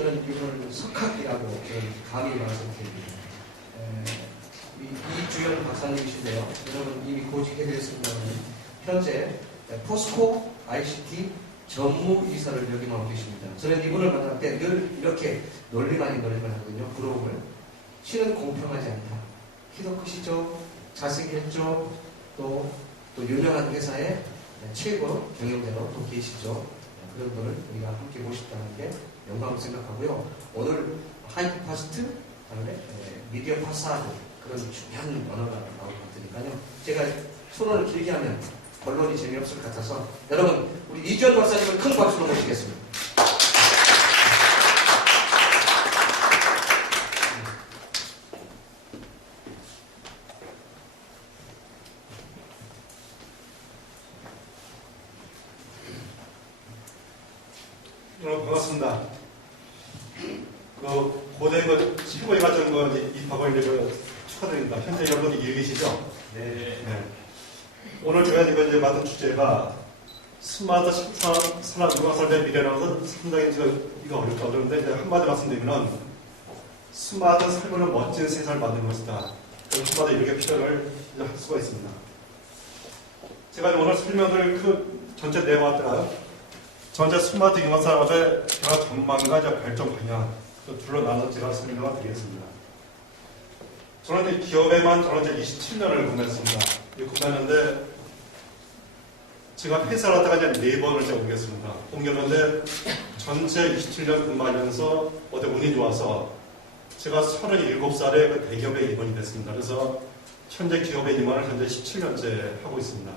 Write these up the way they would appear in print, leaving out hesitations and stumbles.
저는 이걸 석학이라고 저는 감히 말씀드립니다. 이주연 박사님이신데요. 여러분 이미 고직해드렸습니다만 현재 포스코 ICT 전무이사를 역임하고 계십니다. 저는 이분을 만날 때 늘 이렇게 논리가 아닌 논리를 하거든요. 부러움을. 신은 공평하지 않다. 키도 크시죠? 잘생겼죠? 또 유명한 회사의 최고 경영자로 또 계시죠. 그런 분을 우리가 함께 모셨다는 게 영광으로 생각하고요. 오늘 하이퍼파스트, 그다음에 미디어 파사드 그런 중요한 언어가 나올 것 같으니까요. 제가 토론을 길게 하면 본론이 재미없을 것 같아서 여러분 우리 이주연 박사님을 큰 박수로 모시겠습니다. 여러분 반갑습니다. 고대 최고의 과정 입학을 축하드립니다. 현재 여러분이 여기 계시죠? 네. 오늘 제가 이제 맡은 주제가 스마트 산업 융합산업의 미래라고 상당히 이거 어렵는데 이제 한마디 말씀드리면 스마트 삶으로 멋진 세상을 만드는 것이다. 한마디 이렇게 표현을 할 수가 있습니다. 제가 오늘 설명을 전체 내용을 갖다가 전체 스마트 융합산업의 변화 전망과 발전 방향 둘로 나눠서 제가 설명을 드리겠습니다. 저는 기업에만 저는 27년을 근무했습니다. 근무했는데 제가 회사를 하다가 이제 4번을 옮겼습니다. 옮겼는데 전체 27년 근무하면서 어제 운이 좋아서 제가 37살에 그 대기업에 입원이 됐습니다. 그래서 현재 기업에 입원을 현재 17년째 하고 있습니다.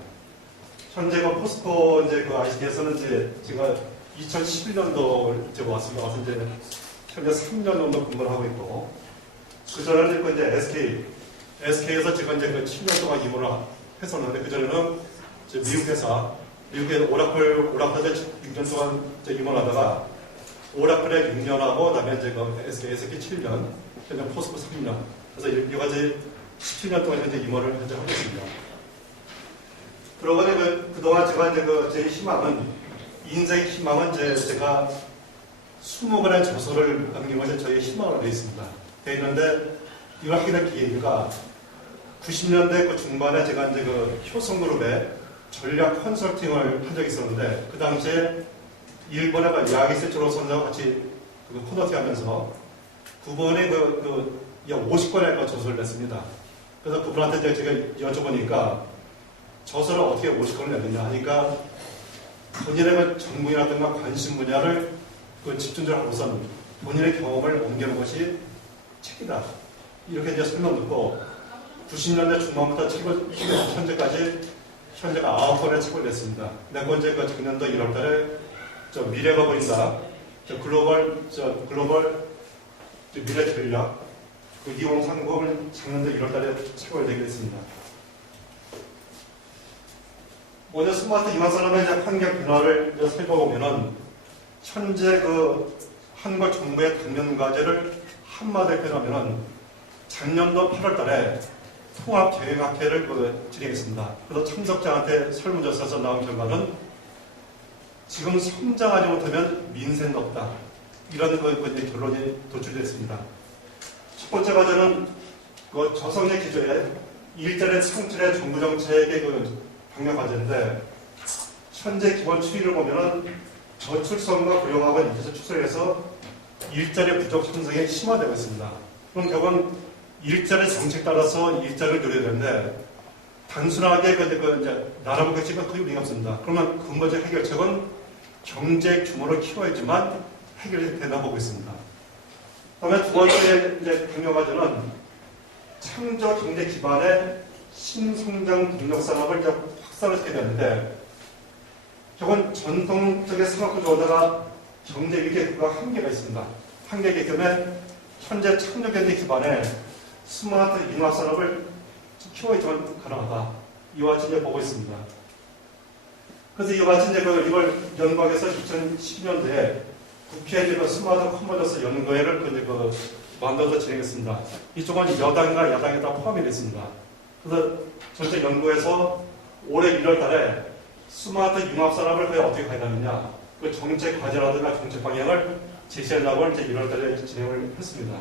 현재 포스코 그 ICT에서는 제가 2011년도 왔습니다. 와서 이제 현재 3년 정도 근무를 하고 있고, 그 전에는 이제 SK에서 제가 이제 7년 동안 입원을 했었는데, 그 전에는 미국 회사, 미국의 오라클에 6년 동안 입원하다가, 오라클에 6년하고, 그 다음에 이제 SK 7년, 현재 포스코 3년. 그래서 여기까지 17년 동안 현재 입원을 현재 하고 있습니다. 그러고 그동안 제가 이제 제 희망은, 인생의 희망은 제가 20권의 저서를 남긴 것이 저의 희망으로 되어 있습니다. 되어 있는데, 이걸 하게 된 계기가 90년대 중반에 제가 이제 효성그룹의 전략 컨설팅을 한 적이 있었는데, 그 당시에 일본의 야기세치로 선생과 같이 컨설팅 하면서 그분이 50권의 저서를 냈습니다. 그래서 그분한테 제가 여쭤보니까 저서를 어떻게 50권을 냈느냐 하니까 본인의 전공이라든가 관심 분야를 집중적으로 하고선 본인의 경험을 옮기는 것이 책이다. 이렇게 이제 설명 듣고 90년대 중반부터 책을 현재가 9권의 책을 냈습니다. 내가 이제 작년도 1월달에 미래가 보인다. 글로벌 미래 전략 2030을 작년도 1월달에 책을 내게 됐습니다. 먼저 스마트 융합산업의 환경 변화를 살펴보면은 현재 한국 정부의 당면 과제를 한마디로 표현하면은 작년도 8월달에 통합계획학회를 진행했습니다. 그래서 참석자한테 설문조사에서 나온 결과는 지금 성장하지 못하면 민생도 없다. 이런 결론이 도출됐습니다. 첫 번째 과제는 저성의 기조에 일자리 창출의 정부 정책의 방향 과제인데 현재 기본 추이를 보면은 저출산과 고령화가 계속 축소해서 일자리 부족 현상이 심화되고 있습니다. 그럼 결국은 일자리 정책 따라서 일자리를 누려야 되는데 단순하게 이제 나라부 것이 거의 의미가 없습니다. 그러면 근본적 해결책은 경제 규모를 키워야지만 해결이 되나 보고 있습니다. 그다음에 두 번째 이제 방향 과제는 창조 경제 기반의 신성장 동력 산업을 이제 확산을 시켜야 되는데 결국은 전통적인 산업 구조에다가 경제 위기가 한계가 있습니다. 한계이기 때문에 현재 창조 경제 기반의 스마트 융합 산업을 키워야지만 가능하다. 이와 같이 이제 보고 있습니다. 그래서 이와 같이 이제 이걸 연구하기 위해서 2012년도에 국회 스마트 컨버전스 연구회를 만들어서 진행했습니다. 이쪽은 여당과 야당이 다 포함이 됐습니다. 그래서 전체 연구에서 올해 1월 달에 스마트 융합 산업을 어떻게 가야 하느냐, 그 정책 과제라든가 정책 방향을 제시한 작업을 이제 1월달에 진행을 했습니다.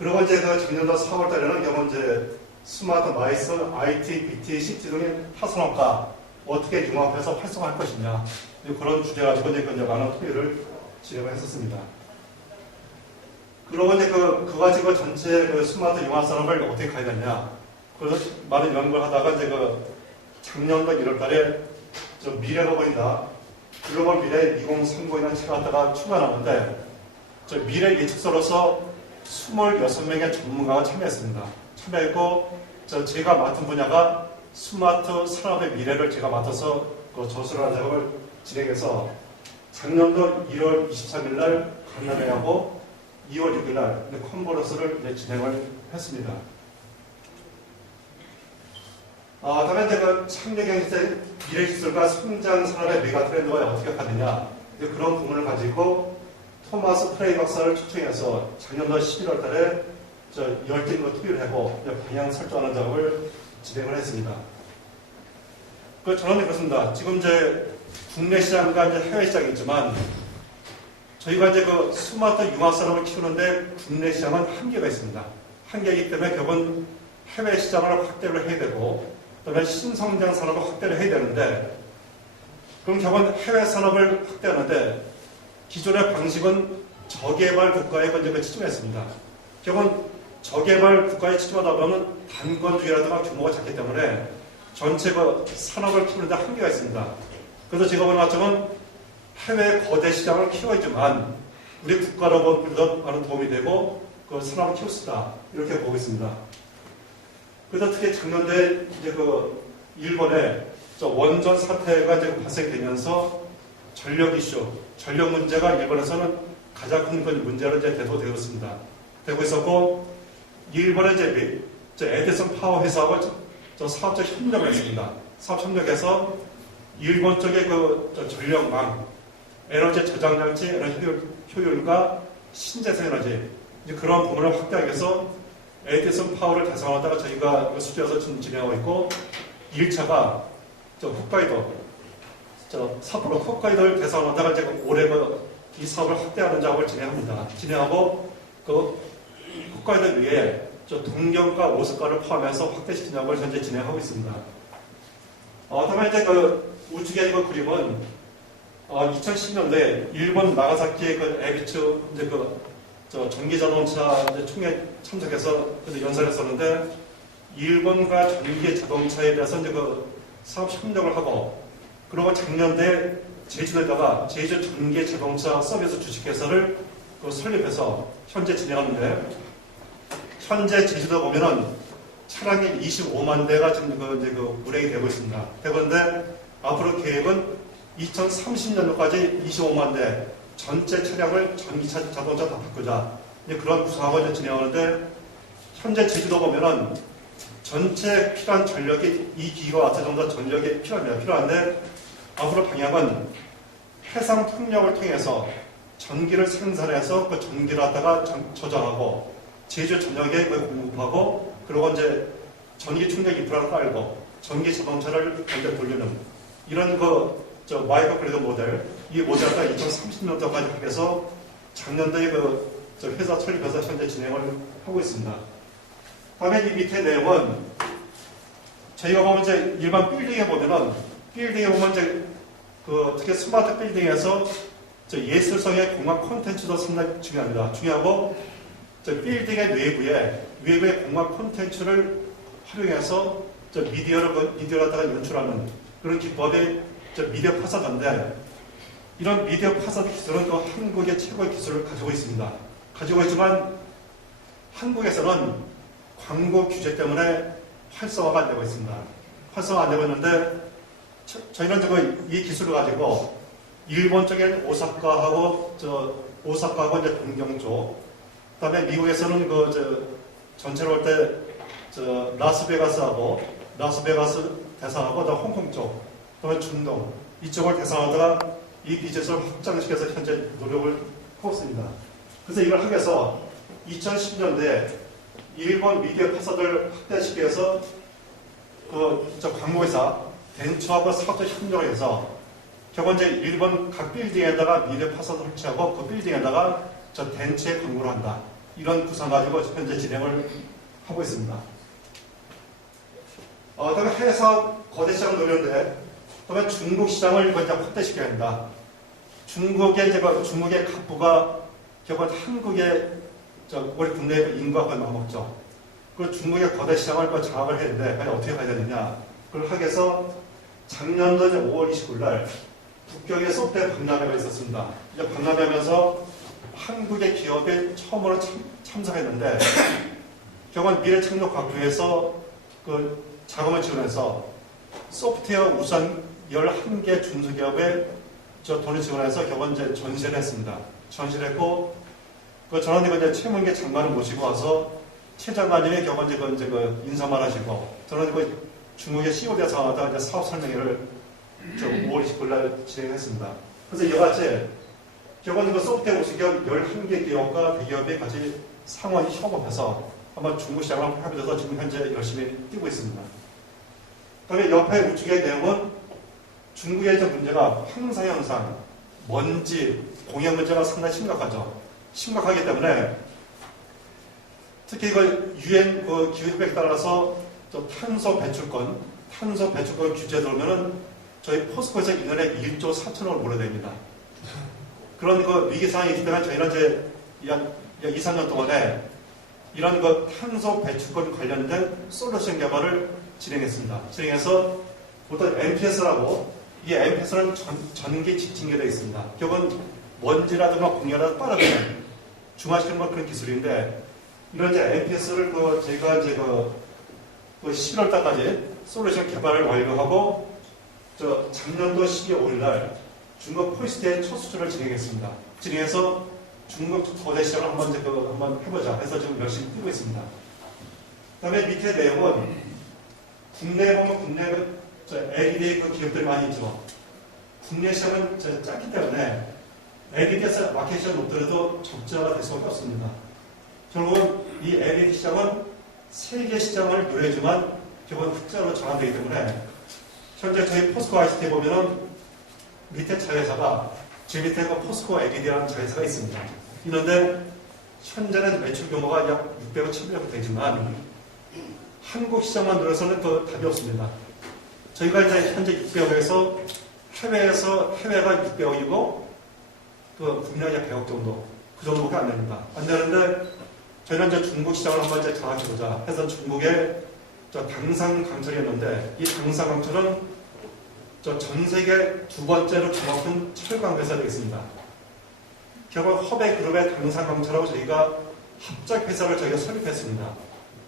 그리고 이제 그 작년도 4월달에는 경우 이제 스마트 마이스, IT, BT, CT 등의 타산업과 어떻게 융합해서 활성화할 것이냐 그런 주제 가지고 이제 많은 토의를 진행을 했었습니다. 그리고 이제 그 가지고 전체 그 스마트 융합 산업을 어떻게 가야겠냐 그래서 많은 연구를 하다가 이제 그 작년도 1월달에 저 미래가 보인다. 글로벌 미래 2030이라는 책을 갖다가 출간하는데 저 미래 예측서로서 26명의 전문가가 참여했습니다. 참여했고 제가 맡은 분야가 스마트 산업의 미래를 제가 맡아서 그 저술하는 작업을 진행해서 작년도 1월 23일 날 간담회하고 2월 6일 날 컨퍼런스를 이제 진행을 했습니다. 다음에 제가 창조경제 미래기술과 성장 산업의 메가 트렌드가 어떻게 가느냐 그런 부분을 가지고 토마스 프레이 박사를 초청해서 작년도 11월 달에 열띤 토의를 하고 방향 설정하는 작업을 진행을 했습니다. 저는 그렇습니다. 지금 이제 국내 시장과 이제 해외 시장이 있지만 저희가 이제 그 스마트 융합 산업을 키우는데 국내 시장은 한계가 있습니다. 한계이기 때문에 결국은 해외 시장을 확대를 해야 되고 그다음에 신성장 산업을 확대를 해야 되는데 그럼 결국은 해외 산업을 확대하는데 기존의 방식은 저개발 국가에 이제 치중했습니다. 결국은 저개발 국가에 치중하다 보면 단건주의라든가 규모가 작기 때문에 전체 그 산업을 키우는데 한계가 있습니다. 그래서 제가 보는 것처럼 해외 거대 시장을 키워야지만 우리 국가로부터 많은 도움이 되고 그 산업을 키울 수 있다 이렇게 보고 있습니다. 그래서 특히 작년에 이제 그 일본의 원전 사태가 이제 발생되면서 전력 이슈, 전력 문제가 일본에서는 가장 큰 문제로 이제 대두되고 있습니다. 되고 있었고 일본의 이제 에디슨 파워 회사하고 사업적 협력을 했습니다. 사업 협력해서 일본 쪽의 그 전력망, 에너지 저장 장치, 에너지 효율과 신재생 에너지 이제 그런 부분을 확대하기 위해서 에디슨 파워를 대상하다가 저희가 수주해서 진행하고 있고 1차가 홋카이도 삿포로 홋카이도를 대상하다가 이제 올해 이 사업을 확대하는 작업을 진행합니다. 진행하고 그 홋카이도 위에 동경과 오사카를 포함해서 확대시키는 작업을 현재 진행하고 있습니다. 다음에 이제 그 우측의 그 그림은 2010년도에 일본 나가사키의 그 에비츠 이제 전기자동차 총회 참석해서 연설했었는데 일본과 전기자동차에 대해서 이제 그 사업 협력을 하고 그리고 작년에 제주도에다가 제주 전기자동차 서비스 주식회사를 설립해서 현재 진행하는데 현재 제주도 보면은 차량이 25만 대가 지금 운행이 되고 있습니다. 되는데 앞으로 계획은 2030년도까지 25만 대 전체 차량을 전기차 자동차 다 바꾸자. 그런 구상을 진행하는데 현재 제주도 보면은 전체 필요한 전력이 2기가와트 정도 전력이 필요한데 앞으로 방향은 해상 풍력을 통해서 전기를 생산해서 그 전기를 갖다가 저장하고 제주 전역에 공급하고 그리고 이제 전기 충전 인프라를 깔고 전기 자동차를 연결 돌리는 이런 마이크로 그리드 모델 이 모델을 2030년도까지 하기 위해서 작년도에 회사 설립해서 현재 진행을 하고 있습니다. 다음에 이 밑에 내용은 저희가 보면 이제 일반 빌딩에 보면은 빌딩에 보면 이제 특히 스마트 빌딩에서 예술성의 공간 콘텐츠도 상당히 중요합니다. 중요하고 빌딩의 외부에 공간 콘텐츠를 활용해서 미디어를 갖다가 연출하는 그런 기법이 미디어 파사드인데 이런 미디어 파사드 기술은 또 한국의 최고의 기술을 가지고 있습니다. 가지고 있지만 한국에서는 광고 규제 때문에 활성화가 안 되고 있습니다. 활성화 안 되고 있는데 저희는 이 기술을 가지고 일본 쪽에 오사카하고 이제 동경 쪽, 그다음에 미국에서는 전체로 볼 때 라스베가스 대상하고 홍콩 쪽, 그다음에 중동 이쪽을 대상하다가 이 기술을 확장시켜서 현재 노력을 하고 있습니다. 그래서 이걸 하기 위해서 2010년대에 일본 미디어 파사드를 확대시키기 위해서 광고회사 벤처하고 사업자 협력을 해서 결국 이제 일본 각 빌딩에다가 미래 파선을 설치하고 그 빌딩에다가 저 덴츠에 광고를 한다. 이런 구상 가지고 현재 진행을 하고 있습니다. 그다음에 해외에서 거대 시장을 노렸는데, 그다음에 중국 시장을 이제 확대시켜야 한다. 중국의 갑부가 결국 한국의 우리 국내 인구가 거의 맞먹죠. 그 중국의 거대 시장을 장악을 해야 되는데 과연 어떻게 가야 되느냐. 그걸 하기 위해서 작년도 이제 5월 29일 날 북경에 소프트웨어 박람회가 있었습니다. 이제 박람회하면서 한국의 기업이 처음으로 참석했는데, 결국 미래창조과학부에서 그 자금을 지원해서 소프트웨어 우선 11개 중소기업에 돈을 지원해서 결국 이제 전시를 했습니다. 전시를 했고, 저는 이제 최문계 장관을 모시고 와서 최 장관님이 결국 이제 그 인사만 하시고, 저는 중국의 CEO에서 이제 사업 설명회를 5월 29일 날 진행했습니다. 그래서 이와 같이 결국 소프트웨어 우수기업 11개 기업과 대기업이 같이 상원이 협업해서 아마 중국 시장을 합의해서 지금 현재 열심히 뛰고 있습니다. 그다음에 옆에 우측의 내용은 중국의 문제가 황사 현상, 먼지, 공해 문제가 상당히 심각하죠. 심각하기 때문에 특히 유엔 기후협약에 따라서 탄소 배출권 규제 들어오면은 저희 포스코에서 1년에 1조 4천억을 몰아야 됩니다. 그런 위기 상황이 있기 때문에 저희는 이제 약 2, 3년 동안에 이런 탄소 배출권 관련된 솔루션 개발을 진행했습니다. 진행해서 보통 MPS라고, 이 MPS는 전기 집중계에 되어 있습니다. 결국은 먼지라든가 공해라든가 빠르게 중화시키는 건 그런 기술인데, 이런 이제 MPS를 저희가 이제 11월 달까지 솔루션 개발을 완료하고, 작년도 12월 5일 날 중국 포이스트의 첫 수출을 진행했습니다. 진행해서 중국 거대 시장을 한번 해보자 해서 지금 열심히 뛰고 있습니다. 그다음에 밑에 내용은 국내에 보면 국내 LED 기업들이 많이 있죠. 국내 시장은 작기 때문에 LED에서 마켓 시장 높더라도 적자가 될 수밖에 없습니다. 결국은 이 LED 시장은 세계 시장을 노래지만 결국은 흑자로 전환되기 때문에 현재 저희 포스코 ICT에 보면은 밑에 자회사가 제 밑에 포스코 LED라는 자회사가 있습니다. 있는데 현재는 매출 규모가 약 600억, 700억 되지만 한국 시장만 노려서는 답이 없습니다. 저희가 이제 현재 600억에서 해외가 600억이고 국내가 약 100억 정도, 그 정도밖에 안 됩니다. 안 되는데 저희는 이제 중국 시장을 한번 이제 장악해보자 해서 중국에 당산강철이었는데, 이 당산강철은 전 세계 두 번째로 그만큼 철강 회사가 되겠습니다. 결국 허베그룹의 당산강철하고 저희가 합작 회사를 저희가 설립했습니다.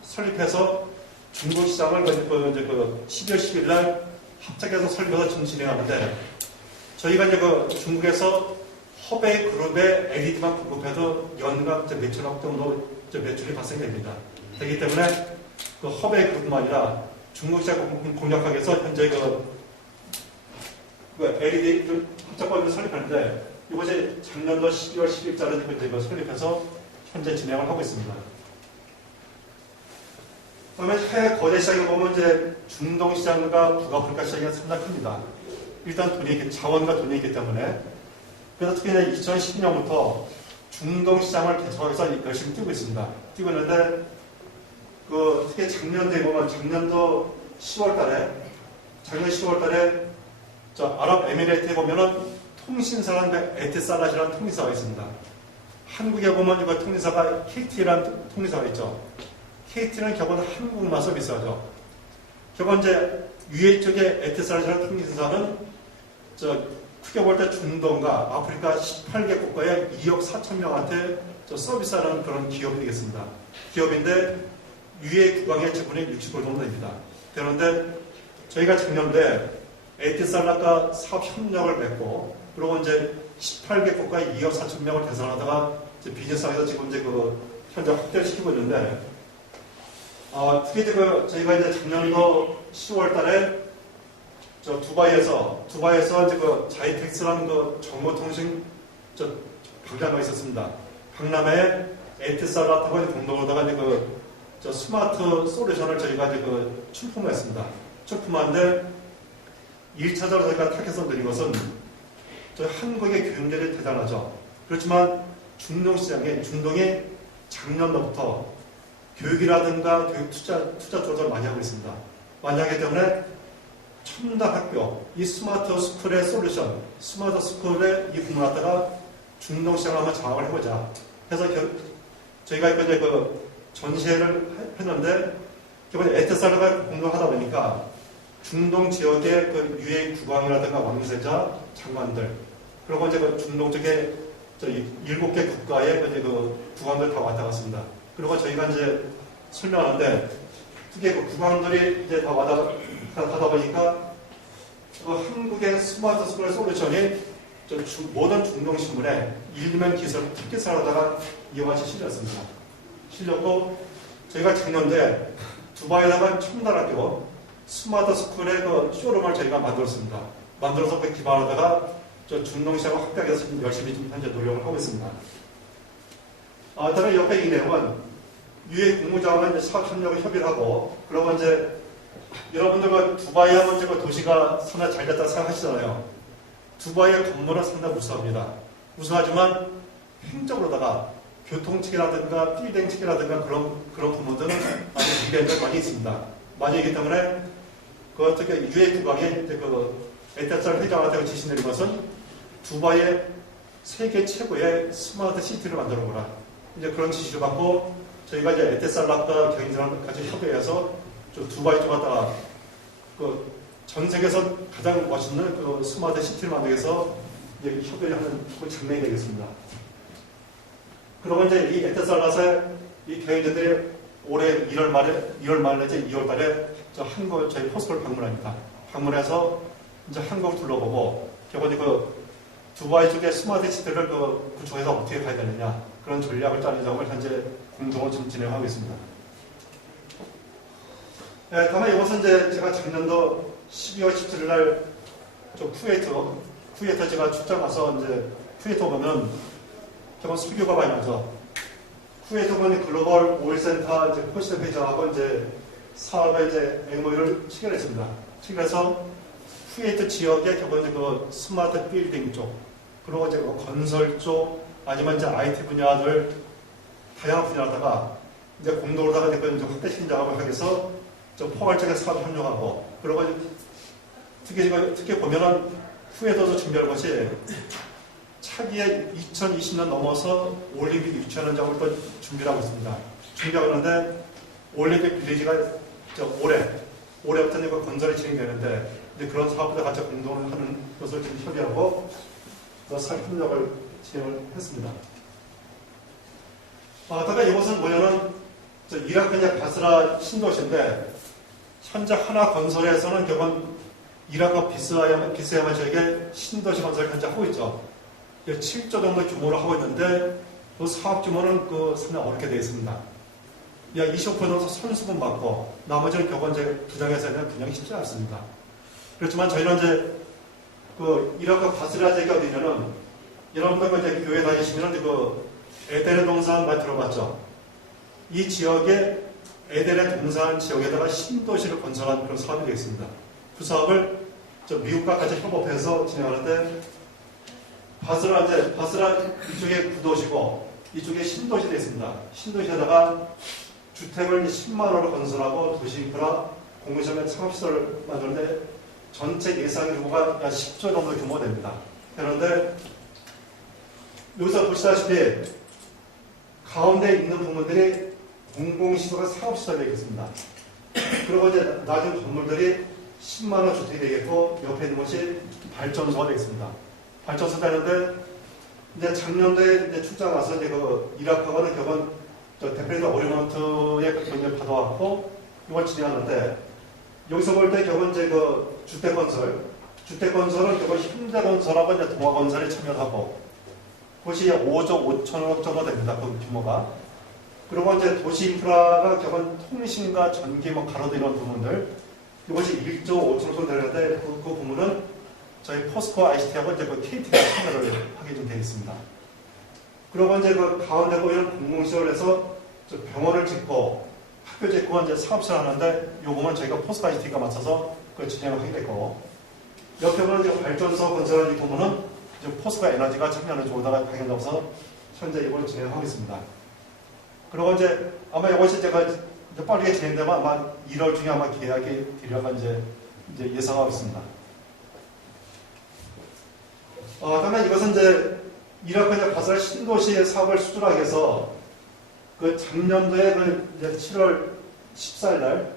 설립해서 중국 시장을 12월 10일 날 합작해서 설립해서 지금 진행하는데, 저희가 이제 중국에서 허베그룹의 LED만 공급해도 연간 매출억 정도 매출이 발생됩니다. 되기 때문에 허베그룹뿐만 아니라 중국 시장 공략하기 위해서 현재 LED 합작법을 설립하는데, 이것이 작년도 12월 10일자로 설립해서 현재 진행을 하고 있습니다. 그다음에 해외 거대 시장에 보면 이제 중동 시장과 북아프리카 시장이 상당히 큽니다. 일단 자원과 돈이 있기 때문에. 그래서 특히 2012년부터 중동 시장을 개척하기 위해서 열심히 뛰고 있습니다. 뛰고 있는데, 특히 작년도에 보면 작년도 10월 달에 아랍에미레이트에 보면은 통신사라는 에티살랏이라는 통신사가 있습니다. 한국에 보면 이거 통신사가 KT라는 통신사가 있죠. KT는 결국 한국만 서비스하죠. 결국 이제 위에 쪽에 에티살랏이라는 통신사는 크게 볼 때 중동과 아프리카 18개 국가에 2억 4천 명한테 서비스하는 그런 기업이 되겠습니다. 기업인데 위에 구강의 지분이 60% 정도 됩니다. 그런데 저희가 작년에 에티살랏과 사업 협력을 맺고, 그리고 이제 18개 국가에 2억 4천 명을 대상하다가 비즈니스상에서 지금 이제 현재 확대를 시키고 있는데, 특히 저희가 이제 작년도 10월 달에 두바이에서 이제 자이텍스라는 정보통신 박람회가 있었습니다. 박람회에 에티살랏하고 공동으로다가 이제 스마트 솔루션을 저희가 이제 출품했습니다. 출품하는데 1차적으로 저희가 타겟을 드린 것은 저희 한국의 교육열이 대단하죠. 그렇지만 중동이 작년부터 교육이라든가 교육 투자 조절 많이 하고 있습니다. 많이 하기 때문에 첨단 학교, 이 스마트 스쿨의 솔루션, 스마트 스쿨의 이 부분을 갖다가 중동 시장을 한번 장악을 해보자. 그래서 저희가 이제 그 전시회를 했는데, 이번에 에테살라가 공동하다 보니까 중동 지역의 그 유해 국왕이라든가 왕세자, 장관들, 그리고 이제 그 중동 쪽에 7개 국가의 이제 그 국왕들 다 왔다 갔습니다. 그리고 저희가 이제 설명하는데, 그게 그 국왕들이 이제 다 가다 보니까 그 한국의 스마트 스쿨 솔루션이 모든 중동 신문에 일면 기사를 특기사로다가 이어같이 실렸습니다. 실렸고, 저희가 작년에 두바이에다가 첨단학교 스마트 스쿨의 그 쇼룸을 저희가 만들었습니다. 만들어서 그 기반으로다가 중동 시장을 확대하기 위해서 열심히 좀 현재 노력을 하고 있습니다. 다음에 옆에 이 내용은 유해 국무장관 사업 협력을 협의를 하고, 그러고 이제 여러분들 두바이 하면 이제 도시가 상당히 잘 됐다 생각하시잖아요. 두바이의 건물은 상당히 우수합니다. 우수하지만 행정으로다가 교통책이라든가 빌딩책이라든가 그런 부분들은 아직 미래가 많이 있습니다. 많이 있기 때문에 그 어떻게 유해 국왕이 그 에테살 회장한테 지시 내린 것은 두바이의 세계 최고의 스마트 시티를 만들어 보라. 이제 그런 지시를 받고 저희가 이제 에테살락과 경인사랑 같이 협의해서 두바이 쪽 갖다가 그 전 세계에서 가장 멋있는 그 스마트 시티를 만들기 위해서 이제 협의를 하는 그 장면이 되겠습니다. 그리고 이제 이 에테살락의 이 경인들이 올해 1월 말 내지 2월 달에 한국 저희 포스코를 방문합니다. 방문해서 이제 한국 둘러보고 결국 그 두바이 쪽의 스마트 시티를 그 구축해서 어떻게 가야 되느냐 그런 전략을 짜는 작업을 현재 공동으로 지금 진행하고 있습니다. 네, 다음에 이것은 이제 제가 작년도 12월 17일 날 쿠웨이트 제가 출장 가서 이제 쿠웨이트 보면 결국 수교가 많이 나죠. 쿠웨이트 보면 글로벌 오일 센터 이제 포시드 회장하고 이제 사업에 이제 MOU를 체결했습니다. 체결해서 쿠웨이트 지역의 결국 이제 그 스마트 빌딩 쪽, 그리고 이제 그 건설 쪽, 아니면 이제 IT 분야들 다양한 분야로다가 이제 공동으로다가 이제 확대 작업을 하기 위해서 좀 포괄적인 사업 협력하고, 그리고 특히 보면은 후에도 준비할 것이 차기에 2020년 넘어서 올림픽 유치하는 작업을 또 준비를 하고 있습니다. 준비하고 있는데 올림픽 빌리지가 올해부터 건설이 진행되는데 이제 그런 사업들 같이 공동을 하는 것을 지금 협의하고 사업 협력을 진행을 했습니다. 다음에 이것은 뭐냐면 이라크의 바스라 신도시인데 현재 하나 건설에서는 결국 이라크 비스야마 지역에 신도시 건설을 현재 하고 있죠. 7조 정도 규모로 하고 있는데 그 사업 규모는 상당히 어렵게 되어 있습니다. 약 25% 선수금 받고 나머지는 결국 이제 부장에서는 분양이 쉽지 않습니다. 그렇지만 저희는 이제 이라크 바스라 지역이 어디냐면 여러분들 이제 교회 다니시면 에덴의 동산 많이 들어봤죠. 이 지역에 에덴의 동산 지역에다가 신도시를 건설하는 그런 사업이 되겠습니다. 그 사업을 미국과 같이 협업해서 진행하는데 바스라 이쪽에 구도시고 이쪽에 신도시 되어 있습니다. 신도시에다가 주택을 10만 원을 건설하고 도시 인프라, 공공시설, 상업시설을 만드는데 전체 예상 규모가 약 10조 정도 규모 됩니다. 그런데 여기서 보시다시피 가운데 있는 부분들이 공공시설과 상업시설이 되겠습니다. 그리고 이제 낮은 건물들이 10만 원 주택이 되겠고 옆에 있는 것이 발전소가 되겠습니다. 발전소 되는데 이제 작년도에 이제 출장 와서 이제 이라크하고는 결국 대표님 어리먼트에 견제를 받아왔고 이걸 진행하는데 여기서 볼 때 결국 이제 주택건설은 결국 현대건설하고 이제 동아건설이 참여하고 그것이 5조 5천억 정도 됩니다. 그 규모가. 그리고 이제 도시 인프라가 결국 통신과 전기, 가로등 이런 부분들 이것이 1조 5천억 정도 되는데 그 부분은 저희 포스코 ICT하고 이제 KT가 참여를 하게 좀 되어 있습니다. 그리고 이제 가운데 보이는 공공시설에서 병원을 짓고 학교 짓고 이제 사업시설 하는데 요 부분은 저희가 포스코 ICT가 맞춰서 진행을 하게 됐고 옆에 보면 이제 발전소 건설하는 이 부분은 이제 포스코 에너지가 참여하는 조사가 발견돼서 현재 이걸 진행하고 있습니다. 그리고 이제 아마 이것이 제가 이제 빠르게 진행되면 아마 1월 중에 아마 계약이 되려고 이제 예상하고 있습니다. 다음에 이것은 이제 이라크 이제 바살 신도시 사업을 수주하기 위해서 그 작년도에 그 이제 7월 14일 날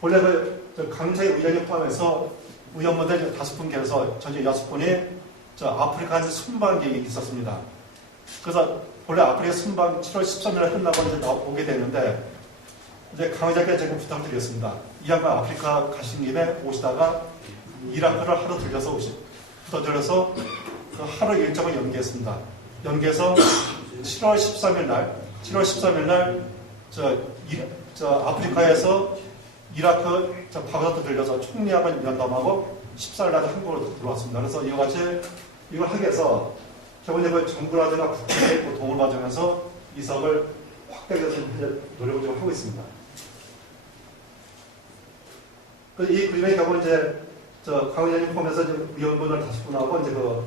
본래 그 강사의 의장님 포함해서 의원분들 5분 계서 전체 6분이 저 아프리카 순방 계획이 있었습니다. 그래서 본래 아프리카 순방 7월 13일에 끝나고 이제 오게 됐는데 이제 강 의장께 제가 부탁드렸습니다. 이 양반 아프리카 가신 김에 오시다가 이라크를 하루 들려서 그 하루 일정을 연기했습니다. 연기해서 7월 13일 날 저 아프리카에서 이라크 바그다드 들려서 총리하고 면담하고 14일 날 한국으로 들어왔습니다. 그래서 이와 같이 이걸 하기 위해서 결국은 정부라든가 국회의 도움을 받으면서 이 사업을 확대해서 노력을 좀 하고 있습니다. 이 그림의 경우 이제 강 의장님 포함해서 위원분을 5분하고 이제 그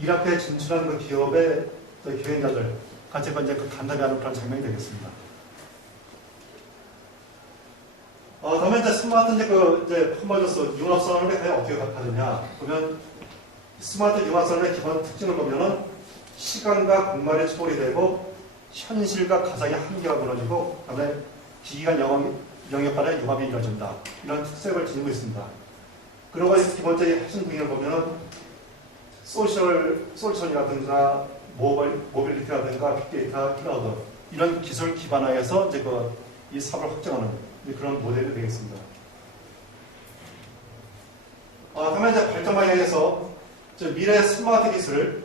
이라크에 진출한 그 기업의 경영자들 같이 이제 그 간담회 하는 그런 장면이 되겠습니다. 다음에 이제 스마트 이제 컴버전스 융합선언을 과연 어떻게 하느냐 보면 스마트 융합선언의 기본 특징을 보면은 시간과 공간의 초월이 되고 현실과 가상의 한계가 무너지고 그다음에 기기간 영역 간의 융합이 이루어진다. 이런 특색을 지니고 있습니다. 그리고 기본적인 핵심 등을 보면은 솔루션이라든가 모빌리티라든가 빅데이터, 클라우드 이런 기술 기반화해서 이제 이 사업을 확장하는 그런 모델이 되겠습니다. 다음에 이제 발전 방향에서 미래 스마트 기술,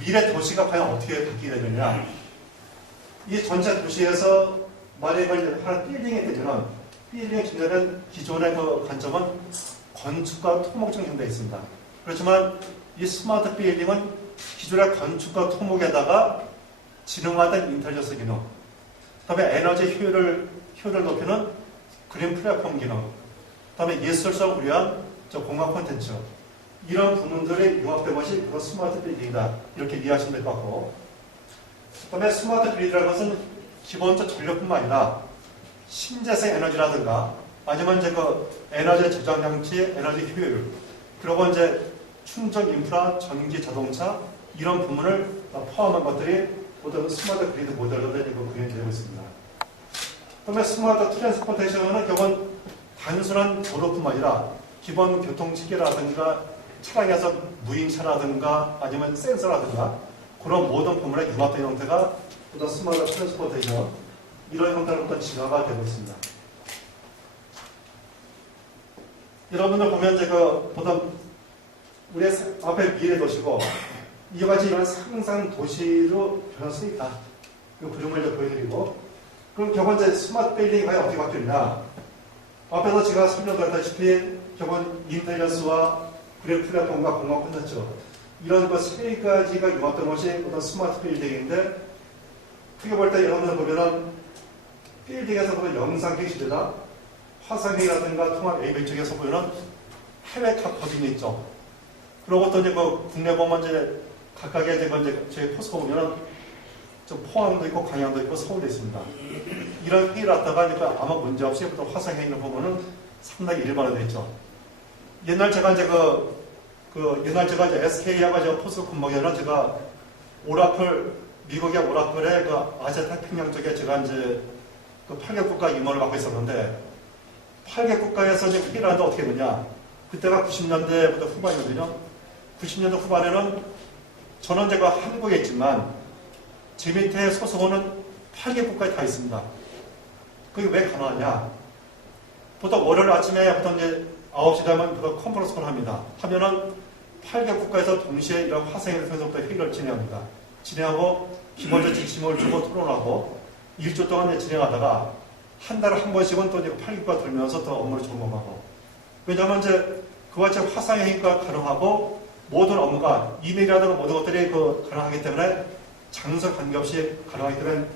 미래 도시가 과연 어떻게 바뀌게 되느냐. 이 전체 도시에서 만약에 이걸 하나 빌딩이 되면은 빌딩의 기존의 그 관점은 건축과 토목적 형태가 있습니다. 그렇지만 이 스마트 빌딩은 기존의 건축과 토목에다가 지능화된 인텔리전스 기능, 그다음에 에너지 효율을 높이는 그린 플랫폼 기능, 그다음에 예술성을 위한 공간 콘텐츠 이런 부분들이 융합된 것이 그런 스마트 빌딩이다 이렇게 이해하시면 될 것 같고, 그다음에 스마트 그리드라는 것은 기본적 전력뿐만 아니라 신재생 에너지라든가 아니면 이제 그 에너지 저장 장치, 에너지 효율, 그리고 이제 충전 인프라, 전기 자동차 이런 부분을 포함한 것들이 모두 스마트 그리드 모델로 그려지고 있습니다. 그다음에 스마트 트랜스포테이션은 결국은 단순한 도로뿐만 아니라 기본 교통 체계라든가 차량에서 무인차라든가 아니면 센서라든가 그런 모든 부분의 융합된 형태가 보다 스마트 트랜스포테이션 이런 형태로부터 진화가 되고 있습니다. 여러분들 보면 이제 보통 우리 앞에 미래 도시고 이와 같이 이런 상상 도시로 변할 수 있다. 이 그림을 이제 보여드리고, 그럼 결국 이제 스마트 빌딩이 과연 어떻게 바뀌느냐? 앞에서 제가 설명드렸다시피 결국 인텔리전스와 그래 플랫폼과 공간 콘텐츠 이런 그 세 가지가 융합된 것이 어떤 스마트 빌딩인데, 크게 볼 때 여러분들 보면은 빌딩에서 보면 영상기 시대다, 화상기라든가 통합 AV 쪽에서 보면은 해외 법인이 있죠. 그리고 또 이제 국내 보면 이제 각각의 이제 저희 포스코 보면은 좀 포항도 있고 광양도 있고 서울도 있습니다. 이런 회의를 하다가 아마 문제 없이 화상 회의를 보면은 상당히 일반화되어 있죠. 옛날 제가 이제 옛날 제가 이제 SK하고 포스코 근무하는 제가 오라클, 미국의 오라클의 아시아太平洋 쪽에 제가 이제 8개 국가 임원을 맡고 있었는데 8개 국가에서 이제 회의를 하는데 어떻게 되냐. 그때가 90년대부터 후반이거든요. 90년대 후반에는 저는 제가 한국에 있지만 제 밑에 소속원은 8개 국가에 다 있습니다. 그게 왜 가능하냐? 보통 월요일 아침에 보통 이제 9시 되면 컨퍼런스를 합니다. 하면은 8개 국가에서 동시에 이런 화상회의를 통해서부터 회의를 진행합니다. 진행하고 기본적 지침을 주고 토론하고 일주 동안 진행하다가 한 달에 한 번씩은 또 이제 8개국가 돌면서 또 업무를 점검하고, 왜냐하면 이제 그와 같이 화상회의가 가능하고 모든 업무가 이메일이라든가 모든 것들이 가능하기 때문에 장소 관계없이 가능하기 때문에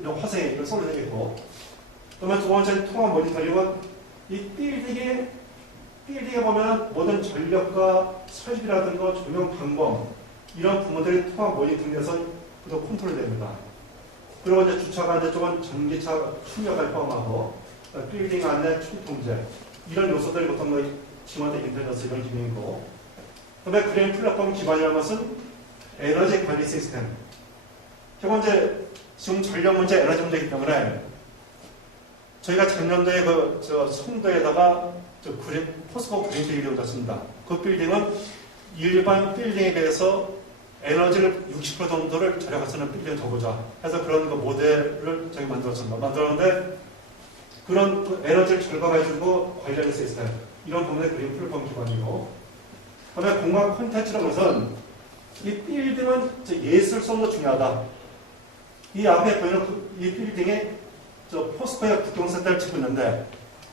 이런 화상회의를 쏠려야겠고, 그러면 두 번째 통합 모니터링은 이 빌딩에 보면 모든 전력과 설비라든가 조명 방법 이런 부분들이 통합 모니터링에서 또 컨트롤됩니다. 그리고 이제 주차가 이제 쪽은 전기차 충격을 포함하고 빌딩 안내 충통제 이런 요소들이 보통 뭐 지원된 인터넷 이런 기능이고, 그다음에 그린 플랫폼 기반이라는 것은 에너지 관리 시스템. 결국 이제 지금 전력 문제, 에너지 문제이기 때문에 저희가 작년도에 저 송도에다가 포스코 그린 빌딩을 졌습니다. 그 빌딩은 일반 빌딩에 비해서 에너지를 60% 정도를 절약할 수 있는 빌딩을 줘보자 해서 그런 그 모델을 저희 만들었습니다. 만들었는데 그런 그 에너지를 절감해주고 관리하는 시스템 이런 부분에 그린 플랫폼 기반이고, 그다음에 공간 콘텐츠라는 것은 이 빌딩은 예술성도 중요하다. 이 앞에 보이는 이 빌딩에 저 포스코의 국경센터를 짓고 있는데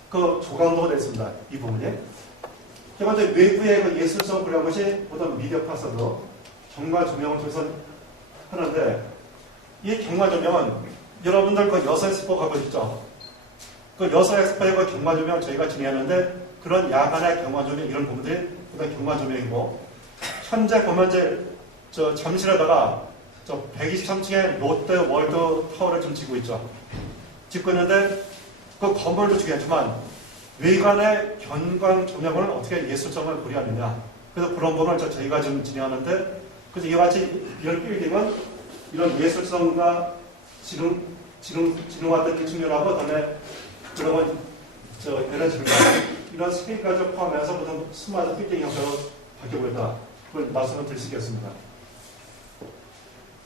그 조각도가 되어 있습니다. 이 부분에. 먼저 외부의 그 예술성 그런 것이 보통 미디어 파사드, 경마 조명을 통해서 하는데, 이 경마 조명은 여러분들 그 여서 엑스포 가고 있죠. 그 여서 엑스포의 그 경마 조명 저희가 진행하는데 그런 야간의 경마 조명 이런 부분들이 보통 경마 조명이고, 현재 보면 이제 저 잠실에다가 저 123층의 롯데 월드 타워를 좀 짓고 있죠. 짓고 있는데 그 건물도 중요하지만 외관의 견광 조명을 어떻게 예술성을 고려하느냐. 그래서 그런 부분을 저희가 지금 진행하는데, 그래서 이와 같이 이런 빌딩은 이런 예술성과 지능화된 측면하고 그다음에 그런 저 에너지 이런 세 가지를 포함해서 보통 스마트 빌딩 형태로 바뀌고 있다. 그걸 말씀을 드릴 수 있겠습니다.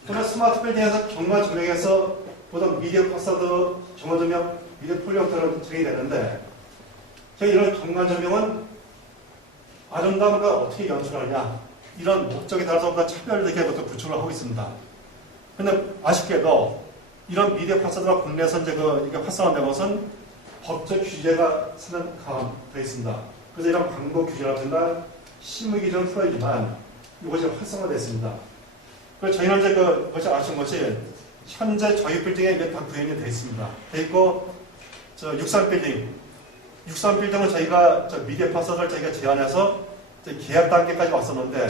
그러나 스마트 빌딩에서 경마 조명에서 보통 미디어 파사드, 경마 조명, 미디어 폴리오 형태로 진행이 되는데, 이런 경마 조명은 아름다움을 어떻게 연출하느냐 이런 목적에 따라서 차별되게 구축을 하고 있습니다. 그런데 아쉽게도 이런 미디어 파사드가 국내에서 이제 이게 활성화된 것은 법적 규제가 상당히 강화되어 있습니다. 그래서 이런 광고 규제라든가 심의 기준은 풀어지만 이것이 활성화됐습니다. 그래서 저희는 이제 그것이 아쉬운 것이 현재 저희 빌딩에 이게 다 구현이 되어 있습니다. 되어 있고, 저 육산 빌딩은 저희가 미디어 파사드를 저희가 제안해서 계약 단계까지 왔었는데,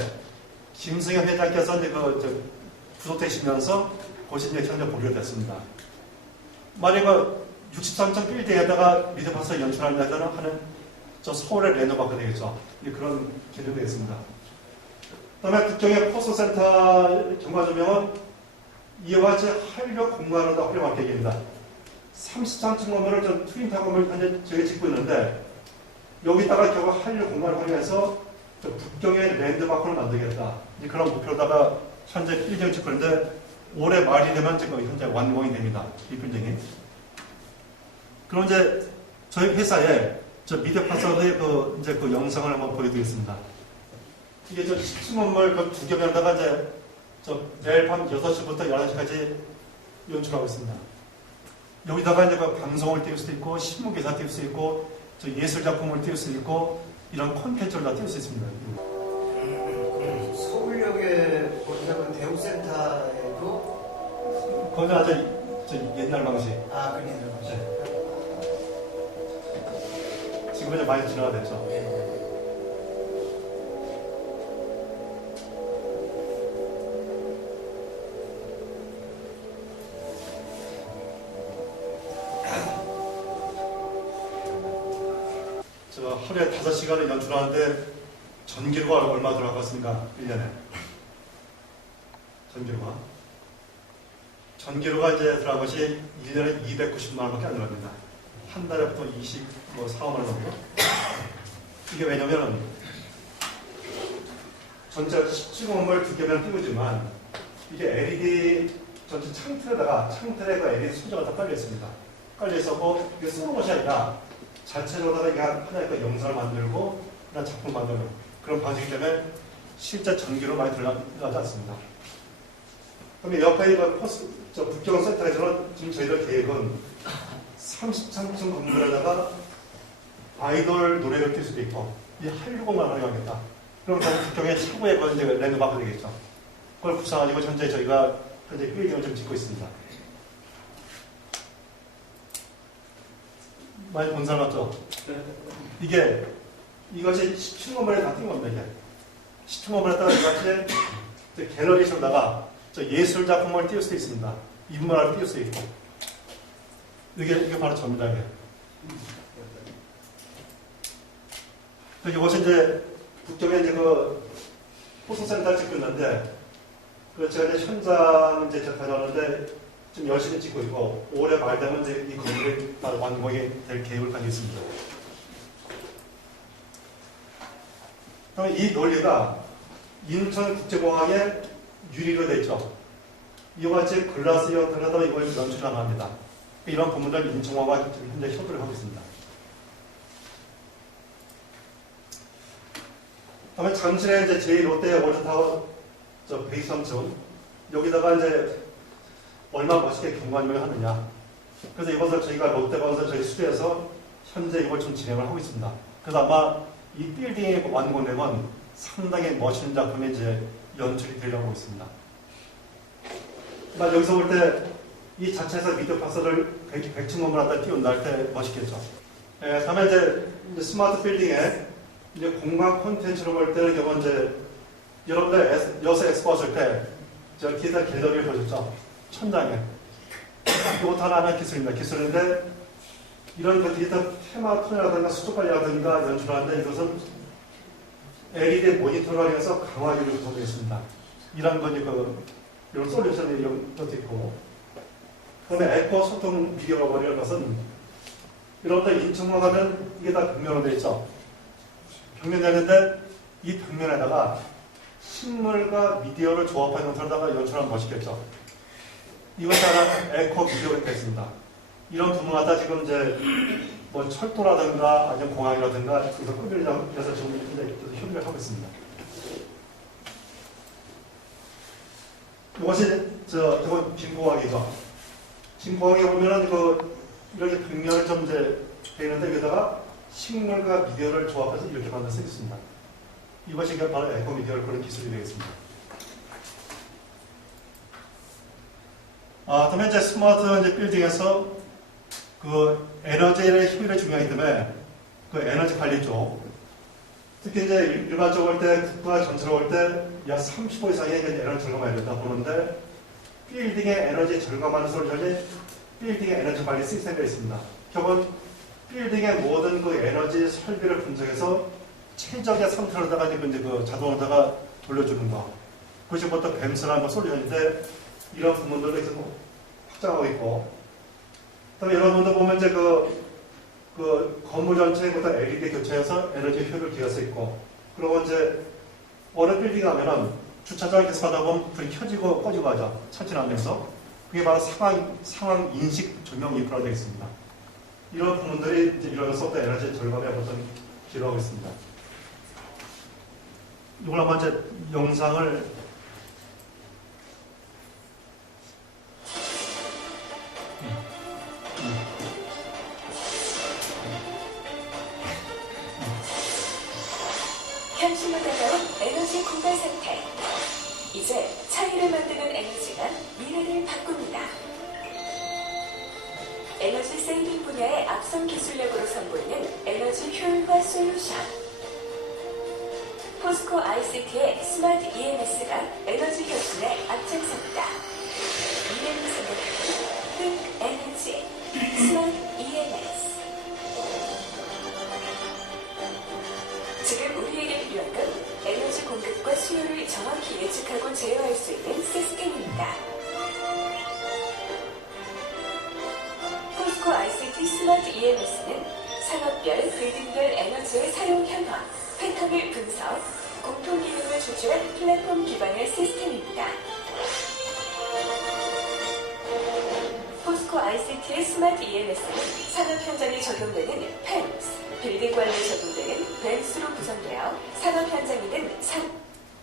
김승현 회장께서 이제 구속되시면서 그것이 이제 현재 보류가 됐습니다. 만약 63층 빌딩에다가 미디어 파사드 연출하려면 하는 저 서울의 랜드마크 되겠죠. 그런 계획이 있습니다. 그다음에 국경의 포스센터 경과 조명은 이와 같이 한력 공간으로 활용할 계획입니다. 33층 건물을 전 트윈타워 건물 현재 저희 짓고 있는데, 여기다가 결국 한력 공간을 활용해서 국경의 랜드마크를 만들겠다. 그런 목표로다가 현재 빌딩을 짓고 있는데, 올해 말이 되면 지금 현재 완공이 됩니다. 이 빌딩이. 그럼 이제 저희 회사에 저 미디어 파사드의 이제 그 영상을 한번 보여드리겠습니다. 이게 저 10층 건물 그 두 겹에다가 이제 내일 밤 6시부터 11시까지 연출하고 있습니다. 여기다가 이제 방송을 띄울 수도 있고, 신문기사 띄울 수 있고, 예술작품을 띄울 수 있고, 이런 콘텐츠를 다 띄울 수 있습니다. 서울역에 보시는 대우센터에도 거기는 아주 옛날 방식. 그 옛날 방식. 지금 이제 많이 진화가 됐죠. 하루에 5시간을 연출하는데 전기료가 얼마 들어갔습니까? 1년에. 전기료가 이제 들어간 것이 1년에 290만 원밖에 안 들어갑니다. 한 달에 보통 4, 5만 원 정도. 이게 왜냐면 전체 10층 건물 두 개면 띄우지만 이게 LED 전체 창틀에 그 LED 소재가 다 깔려 있습니다. 깔려 있었고, 이게 쓰는 것이 아니라 자체로다가 이게 하나의 그 영상을 만들고 그런 작품 만드는 그런 방식이기 때문에 실제 전기로 많이 들어가지 않습니다. 그럼 옆에 국경센터에서는 지금 저희들 계획은 33층 건물에다가 아이돌 노래를 띄울 수도 있고, 이 한류공만 활용하겠다. 그럼 국경의 최고의 이제 랜드마크 되겠죠. 그걸 구상하고 현재 저희가 빌딩을 좀 짓고 있습니다. 많이 본 사람 맞죠? 이것이 10층 건물에 다 띄운 겁니다. 이게 10층 건물에다가 이같이 갤러리에다가 예술 작품을 띄울 수 있습니다. 인물을 띄울 수 있고. 이게 바로 전문작이에요. 이것이 이제 북쪽에 이제 그 호수센터를 찍고 있는데, 제가 이제 현장 이제 다녀왔는데 좀 열심히 찍고 있고, 올해 말 되면 이제 이 건물이 바로 완공이 될 계획을 가지고 있습니다. 그다음에 이 논리가 인천국제공항에 유리로 되어 있죠. 이와 같이 글라스 형태로 이걸 연출을 합니다. 이런 부분들 인천공항과 현재 협의를 하고 있습니다. 그다음에 잠실에 이제 제2롯데 월드타워 베이스 3층 여기다가 이제 얼마나 멋있게 경관을 하느냐. 그래서 이것을 저희가 롯데건설 저희 수주에서 현재 이걸 좀 진행을 하고 있습니다. 그래서 아마 이 빌딩이 완공되면 상당히 멋있는 작품이 이제 연출이 되려고 하고 있습니다. 여기서 볼 때 이 자체에서 미디어 박스를 100층 건물 갖다 띄운다 할 때 멋있겠죠. 다음에 이제 스마트 빌딩에 이제 공간 콘텐츠로 볼 때는 경우 이제 여러분들 여수 엑스포 하실 때 저 기사 갤러리를 보셨죠? 천장에. 이것도 하나의 기술입니다. 기술인데 이런 그 디지털 테마 톤이라든가 수조 관리라든가 연출하는데 이것은 LED 모니터를 활용해서 강화기를 구성되어 있습니다. 이런 건이 이런 솔루션이 이런 것도 있고, 그다음에 에코 소통 미디어라고 하는 것은 여러분들 인천공항 가면 이게 다 벽면으로 되어 있죠. 벽면되는데 이 벽면에다가 식물과 미디어를 조합한 형태로다가 연출하면 멋있겠죠. 이것이 하나 에코 미디어가 되겠습니다. 이런 부분마다 지금 이제 뭐 철도라든가 아니면 공항이라든가 이거 꾸미려서 지금 협의를 하고 있습니다. 이것이 저건 빈공항이죠. 빈공항에 보면은 이렇게 벽면을 좀 이제 되는데 여기다가 식물과 미디어를 조합해서 이렇게 만들 수 있습니다. 이것이 바로 에코 미디어를 그런 기술이 되겠습니다. 다음에 이제 스마트 이제 빌딩에서 에너지의 효율이 중요하기 때문에 에너지 관리 쪽, 특히 이제 일반적으로 볼 때 국가 전체로 볼 때 약 30% 이상의 에너지 절감해야 된다 보는데, 빌딩의 에너지 절감하는 솔루션이 빌딩의 에너지 관리 시스템이 있습니다. 결국은 빌딩의 모든 에너지 설비를 분석해서 최적의 상태로다가 이제 자동으로다가 돌려주는 거. 그것이 보통 뱀스라는 솔루션인데 이런 부분들을 계속 확장하고 있고, 그다음에 여러분들 보면 이제 건물 전체에 LED 교체해서 에너지 효율을 기할 수 있고, 그리고 이제 어느 빌딩 가면은 주차장을 계속 하다 보면 불이 켜지고 꺼지고 하죠. 차진하면서. 그게 바로 상황 인식 조명 인프라가 되어 있습니다. 이런 부분들이 이제 이러면서 에너지 절감에 어떤 기여하고 있습니다. 이걸 한번 이제 영상을 현실로 다가온 에너지 공간 생태. 이제 차이를 만드는 에너지가 미래를 바꿉니다. 에너지 세이빙 분야의 앞선 기술력으로 선보이는 에너지 효율화 솔루션. 포스코 ICT의 스마트 EMS가 에너지 혁신에 앞장섭니다. 미래를 생각하는 Think Energy 스마트 EMS. 지금 우리에게 필요한 건 에너지 공급과 수요를 정확히 예측하고 제어할 수 있는 시스템입니다. 포스코 ICT 스마트 EMS는 산업별, 빌딩별 에너지의 사용 현황, 패턴을 분석, 공통 기능을 조절한 플랫폼 기반의 시스템입니다. 포스코 ICT의 스마트 EMS는 산업 현장에 적용되는 PEMS, 빌딩 관리에 적용되는 BEMS로 구성되어 산업 현장이든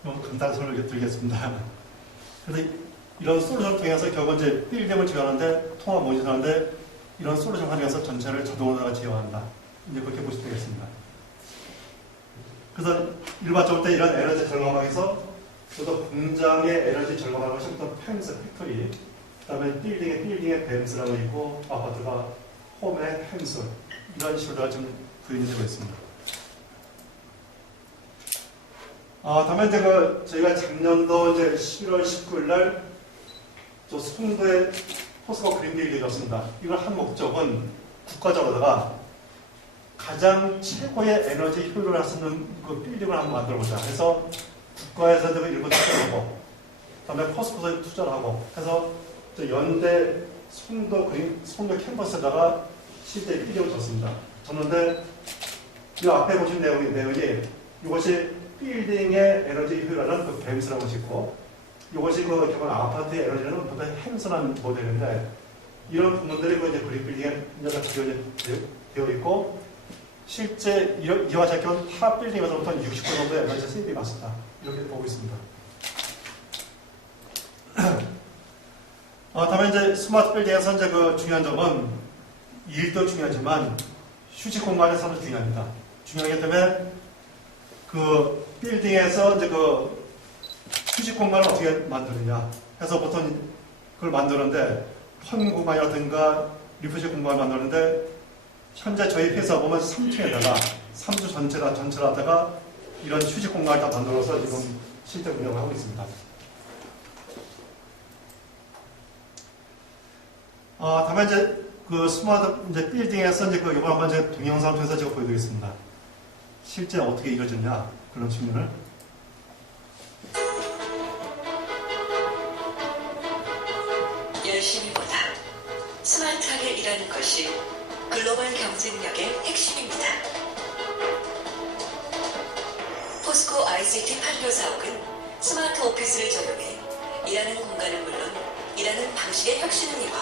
간단한 설명을 드리겠습니다. 그래서 이런 솔루션을 통해서 결국 이제 빌딩을 제어하는데, 통합 모니터하는데 이런 솔루션 활용해서 전체를 자동으로 제어한다. 이제 그렇게 보시면 되겠습니다. 그래서 일반적으로 때 이런 에너지 절감하기에서 또 공장의 에너지 절감하는 것이 어떤 펜스 팩토리, 그다음에 빌딩의 뱀스라고 있고, 아파트가 홈의 펜스, 이런 식으로 지금 구현이 되고 있습니다. 다음에 이제 저희가 작년도 이제 11월 19일 날 저 송도에 포스코 그린 빌딩이었습니다. 이걸 한 목적은 국가적으로다가 가장 최고의 에너지 효율을 할 수 있는 그 빌딩을 한번 만들어보자. 그래서 국가에서 일부 투자를 하고, 그다음에 포스코에 투자를 하고, 해서 저 연대 송도 캠퍼스에다가 실제 빌딩을 졌습니다. 졌는데 이 앞에 보신 내용이 이것이 빌딩의 에너지 효율화는 그 뱀스라고 짓고, 이것이 기본 아파트의 에너지는 보다 행선한 모델인데, 이런 부분들이 이제 그린 빌딩에 되어 있고, 실제 이와 작용 타 빌딩에서부터 60% 정도의 에너지 수입이 맞습니다. 이렇게 보고 있습니다. 다음에 이제 스마트 빌딩에서 이제 중요한 점은 일도 중요하지만 휴식 공간이 상당히 중요합니다. 중요하기 때문에 그 빌딩에서 이제 휴식 공간을 어떻게 만드느냐 해서 보통 그걸 만드는데 펀 공간이라든가 리프식 공간을 만드는데 현재 저희 회사 보면 3층에다가 3주 전체를 하다가 이런 휴식 공간을 다 만들어서 지금 실제 운영을 하고 있습니다. 다음에 이제 스마트 이제 빌딩에서 이제 이거 한번 이제 동영상 통해서 제가 보여드리겠습니다. 실제 어떻게 이루어졌냐 그런 측면을. 열심히 보다 스마트하게 일하는 것이 글로벌 경쟁력의 핵심입니다. 포스코 ICT 판교 사옥은 스마트 오피스를 적용해 일하는 공간은 물론 일하는 방식의 혁신을 이뤄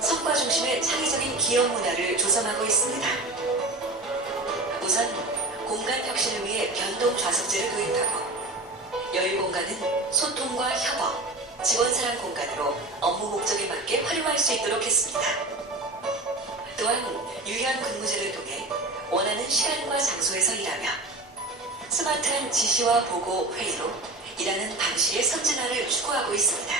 성과 중심의 창의적인 기업 문화를 조성하고 있습니다. 우선 공간 혁신을 위해 변동 좌석제를 도입하고 여유 공간은 소통과 협업, 직원 사랑 공간으로 업무 목적에 맞게 활용할 수 있도록 했습니다. 또한 유연 근무제를 통해 원하는 시간과 장소에서 일하며 스마트한 지시와 보고 회의로 일하는 방식의 선진화를 추구하고 있습니다.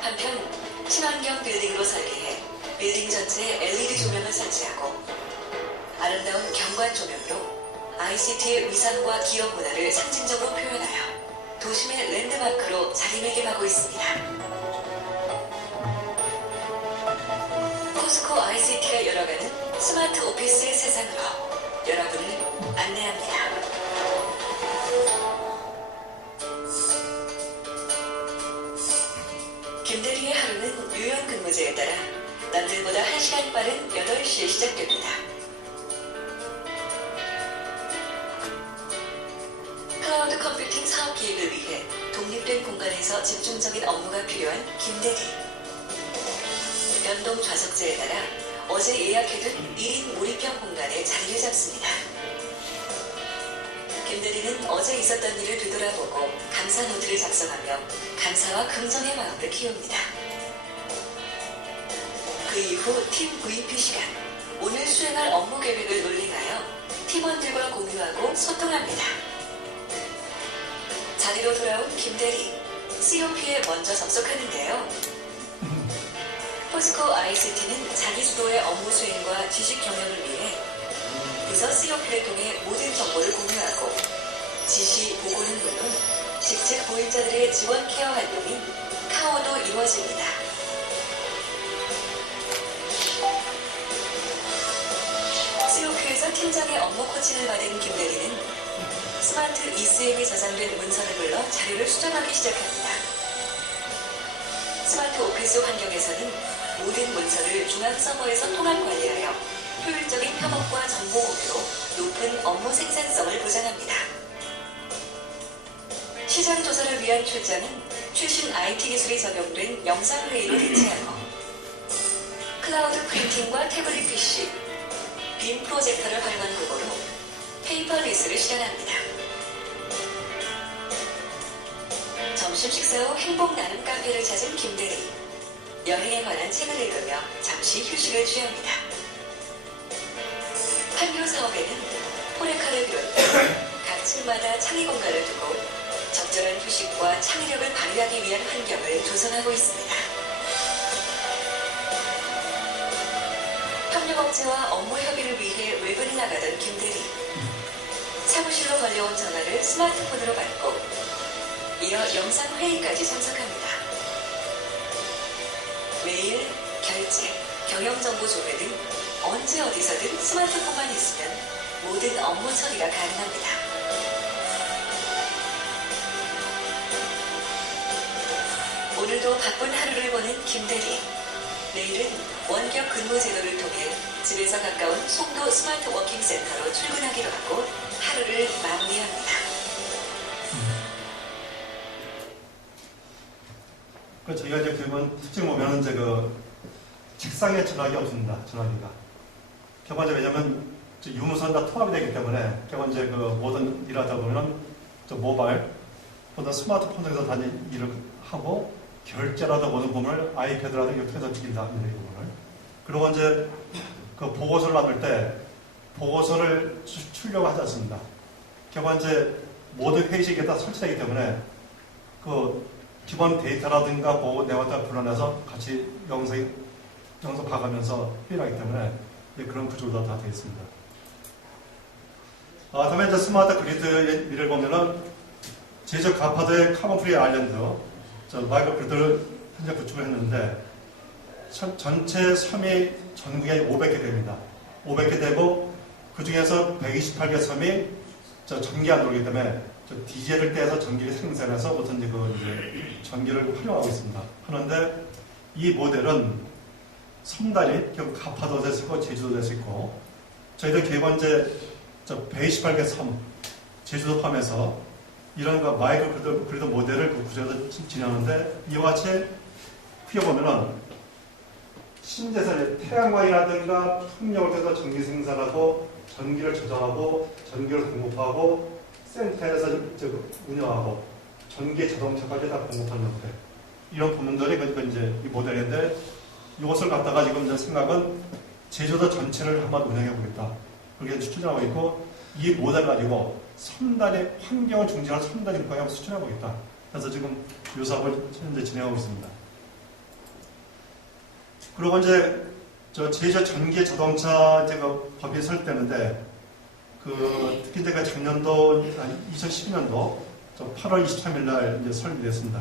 한편 친환경 빌딩으로 설계해 빌딩 전체에 LED 조명을 설치하고 아름다운 경관 조명으로 ICT의 위상과 기업 문화를 상징적으로 표현하여 도심의 랜드마크로 자리매김하고 있습니다. 포스코 ICT가 열어가는 스마트 오피스의 세상으로 여러분을 안내합니다. 김대리의 하루는 유연 근무제에 따라 남들보다 1시간 빠른 8시에 시작됩니다. 클라우드 컴퓨팅 사업 기획을 위해 독립된 공간에서 집중적인 업무가 필요한 김대리. 변동 좌석제에 따라 어제 예약해둔 1인 몰입형 공간에 자리를 잡습니다. 김대리는 어제 있었던 일을 되돌아보고 감사 노트를 작성하며 감사와 긍정의 마음을 키웁니다. 그 이후 팀 VP 시간, 오늘 수행할 업무 계획을 논의하여 팀원들과 공유하고 소통합니다. 자리로 돌아온 김대리, COP에 먼저 접속하는데요. 포스코 ICT는 자기주도의 업무 수행과 지식 경영을 위해 부서 COP를 통해 모든 정보를 공유하고 지시, 보고는 물론 직책 보임자들의 지원 케어 활동인 카오도 이루어집니다. COP에서 팀장의 업무 코칭을 받은 김대리는 스마트 ECM이 저장된 문서를 불러 자료를 수정하기 시작합니다. 스마트 오피스 환경에서는 모든 문서를 중앙 서버에서 통합 관리하여 효율적인 협업과 정보 공유로 높은 업무 생산성을 보장합니다. 시장 조사를 위한 출장은 최신 IT 기술이 적용된 영상회의로 대체하고 클라우드 프린팅과 태블릿 PC, 빔 프로젝터를 활용한 도구로 페이퍼리스를 실현합니다. 점심 식사 후 행복 나눔 카페를 찾은 김대리. 여행에 관한 책을 읽으며 잠시 휴식을 취합니다. 판교 사업에는 호레카를 비롯해 각 층마다 창의 공간을 두고 적절한 휴식과 창의력을 발휘하기 위한 환경을 조성하고 있습니다. 협력업체와 업무 협의를 위해 외근을 나가던 김대리. 사무실로 걸려온 전화를 스마트폰으로 받고 이어 영상회의까지 참석합니다. 메일, 결제, 경영정보 조회 등 언제 어디서든 스마트폰만 있으면 모든 업무 처리가 가능합니다. 오늘도 바쁜 하루를 보낸 김대리. 내일은 원격 근무 제도를 통해 집에서 가까운 송도 스마트 워킹 센터로 출근하기로 하고 하루를 마무리합니다. 그 저희가 이제 그러면 특징 보면은 이제 그 책상에 전화기 없습니다. 전화기가. 결국 이제 왜냐면 유무선 다 통합이 되기 때문에 결국 이제 그 모든 일하다 보면은 저 모바일 또는 스마트폰 등에서 다니 일을 하고 결제라도 모든 부분을 아이패드라도 이렇게 해서 일다 합니다. 이 부분을. 그리고 이제 그 보고서를 받을 때 보고서를 출력을 하지 않습니다. 결국 이제 모든 회의식에 다 설치되기 때문에 그 기본 데이터라든가 보고 내용과 불러내서 같이 영상 봐가면서 회의를 하기 때문에 그런 구조가 다 되어 있습니다. 다음에 이제 스마트 그리드의 미래를 보면은 제조 가파드의 카본 프리 아일랜드 마이크로 그리드를 현재 구축을 했는데 전체 섬이 전국에 500개 됩니다. 500개 되고 그 중에서 128개 섬이 전기 안 들어오기 때문에 디젤을 떼서 전기를 생산해서 어떤 이제 전기를 활용하고 있습니다. 그런데 이 모델은 섬단이 결국 가파도 될 수 있고 제주도 될 수 있고 저희들 개관제 128개 섬 제주도 포함해서 이런 거 마이크로 그리드 모델을 그 구조에서 진행하는데 이와 같이 피워보면은 신재산의 태양광이라든가 풍력을 통해서 전기 생산하고 전기를 조정하고 전기를 공급하고 센터에서 운영하고 전기 자동차까지 다 공급하는 형태 이런 부분들이 이제 이 모델인데 이것을 갖다가 지금 이제 생각은 제주도 전체를 한번 운영해 보겠다 그렇게 추진하고 있고 이 모델을 가지고 섬단의 환경을 중지하는 섬단 인프라를 수출해 보겠다. 그래서 지금 이 사업을 현재 진행하고 있습니다. 그리고 이제 제주 전기 자동차 법이 설립되는데 특히 이제 작년도 2012년도 8월 23일 날 이제 설립이 됐습니다.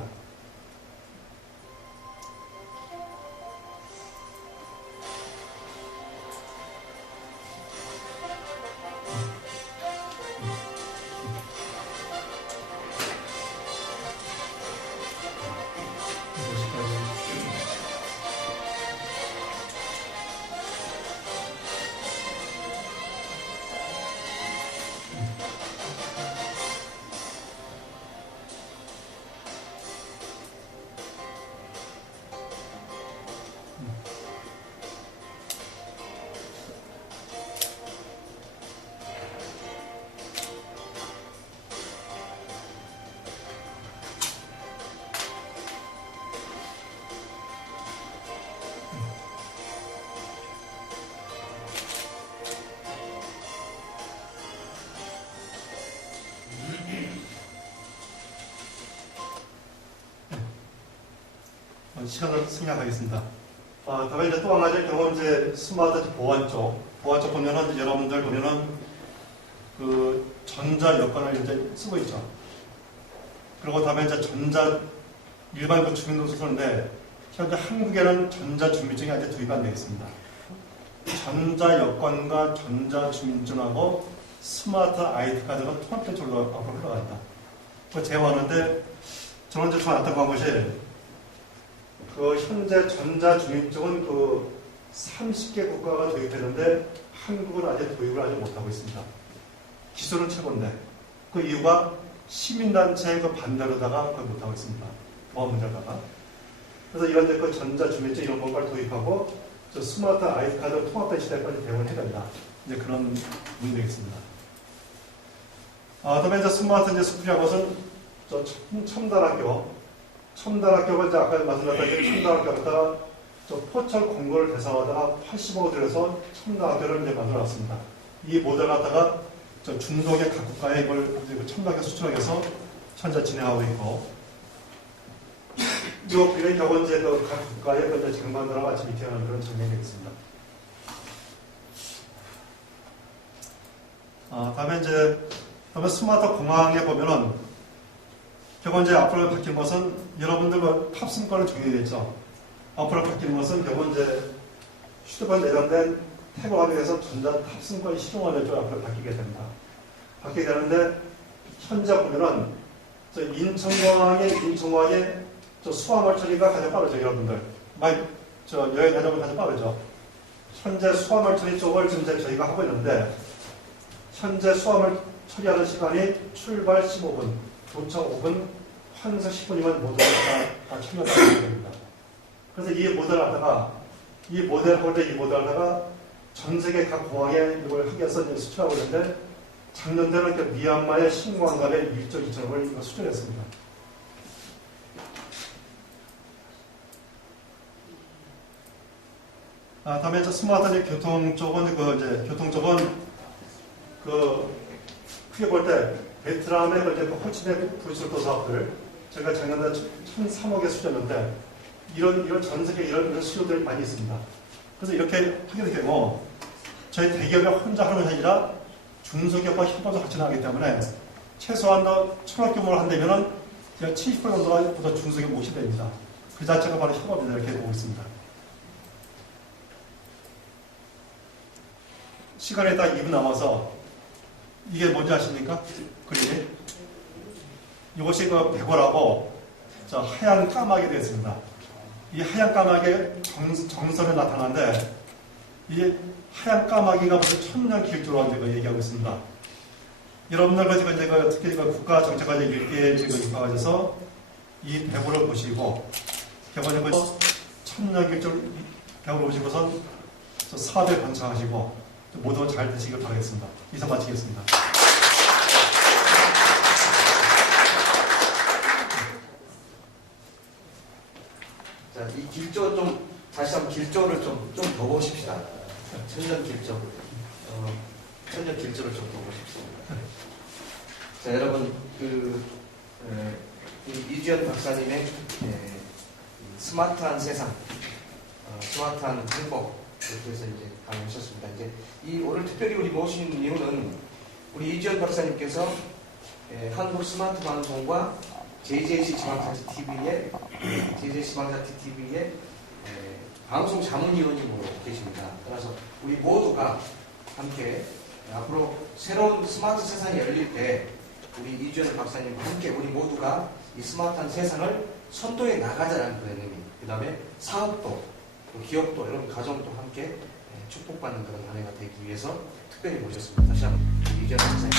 시간을 생략하겠습니다. 다음에 이제 또 한 가지 경우 이제 스마트 보안 쪽 보면은 여러분들 보면은 그 전자 여권을 이제 쓰고 있죠. 그리고 다음에 이제 일반 그 주민등록을 쓰는데 현재 한국에는 전자 주민증이 아직 도입 안 되어 있습니다. 전자 여권과 전자 주민증하고 스마트 ID 카드가 통합된 쪽으로 앞으로 흘러간다. 그 제어하는데 저는 이제 좀 안타까운 것이 현재 전자주민증은 30개 국가가 도입했는데 한국은 아직 도입을 아직 못하고 있습니다. 기술은 최고인데 그 이유가 시민단체의 반대로다가 그걸 못하고 있습니다. 보안 문제다가. 그래서 이런 전자주민증 이런 것을 도입하고 스마트 아이디 카드 통합된 시대까지 대응을 해야 된다. 이제 그런 부분이 되겠습니다. 다음에 이제 스마트 스쿨이라는 것은 첨단학교가 이제 아까 말씀드렸다시피 첨단학교 갖다가 포철 공고를 대상하다가 80억을 들여서 첨단학교를 이제 만들어놨습니다. 이 모델 갖다가 중동의 각 국가에 이걸 첨단학교 수출하기 위해서 현재 진행하고 있고, 이 비례 경우 이제 각 국가의 장관들과 같이 미팅하는 그런 장면이 되겠습니다. 다음에 이제 그러면 스마트 공항에 보면은 결국 이제 앞으로 바뀐 것은 여러분들 탑승권을 주게 되죠. 앞으로 바뀌는 것은 결국 이제 휴대폰 내장된 태그 화면에서 전자 탑승권 시동화를 좀 앞으로 바뀌게 됩니다. 바뀌게 되는데 현재 보면은 저 인천공항의 저 수화물 처리가 가장 빠르죠, 여러분들. 저 여행 가자면 가장 빠르죠. 현재 수화물 처리 쪽을 지금 저희가 하고 있는데 현재 수화물 처리하는 시간이 출발 15분, 도착 5분, 환승 10분이면 모두 다 참여가 됩니다. 그래서 이 모델을 하다가 전 세계 각 공항에 이걸 하기 위해서 수출하고 있는데 작년에는 그 미얀마의 신공항간에 1조 2천억을 수출했습니다. 다음에 스마트 교통 쪽은 크게 볼 때 베트남의 그 홀치네 불출도 사업들 제가 작년에 1,003억에 수줬는데 이런 전 세계 이런 수요들이 많이 있습니다. 그래서 이렇게 하게 되면 저희 대기업이 혼자 하는 것이 아니라 중소기업과 협업도 같이 나가기 때문에 최소한 1,000억 규모로 한다면은 70% 정도가 중소기업 모셔야 됩니다. 그 자체가 바로 협업이다 이렇게 보고 있습니다. 시간이 딱 2분 남아서 이게 뭔지 아십니까? 그림이 이것이 그 백월하고 저 하얀 까마귀 되었습니다. 이 하얀 까마귀의 정선에 나타나는데 이 하얀 까마귀가 무슨 1000년 길조라고 얘기하고 있습니다. 여러분들 특히 국가 정책과제 일기에 입학하셔서 이 배구를 보시고 개발적으로 1000년 길조를 배구를 보시고서 사업에 번창하시고 모두 잘 되시길 바라겠습니다. 이상 마치겠습니다. 자, 이 길조 다시 한번 길조를 좀 더 보십시다. 천년 길조. 천년 길조를 좀 더 보십시다. 자, 여러분, 이주연 박사님의 스마트한 세상, 스마트한 행복, 이렇게 해서 이제 강의하셨습니다. 이제 오늘 특별히 우리 모신 이유는 우리 이주연 박사님께서 한국 스마트 방송과 JJC 지방자치 TV의 방송 자문위원님으로 계십니다. 그래서 우리 모두가 함께 앞으로 새로운 스마트 세상이 열릴 때 우리 이주연 박사님과 함께 우리 모두가 이 스마트한 세상을 선도해 나가자라는 그런 의미, 그 다음에 사업도, 기업도, 여러분 가정도 함께 축복받는 그런 한 해가 되기 위해서 특별히 모셨습니다. 다시 한번 이주연 박사님.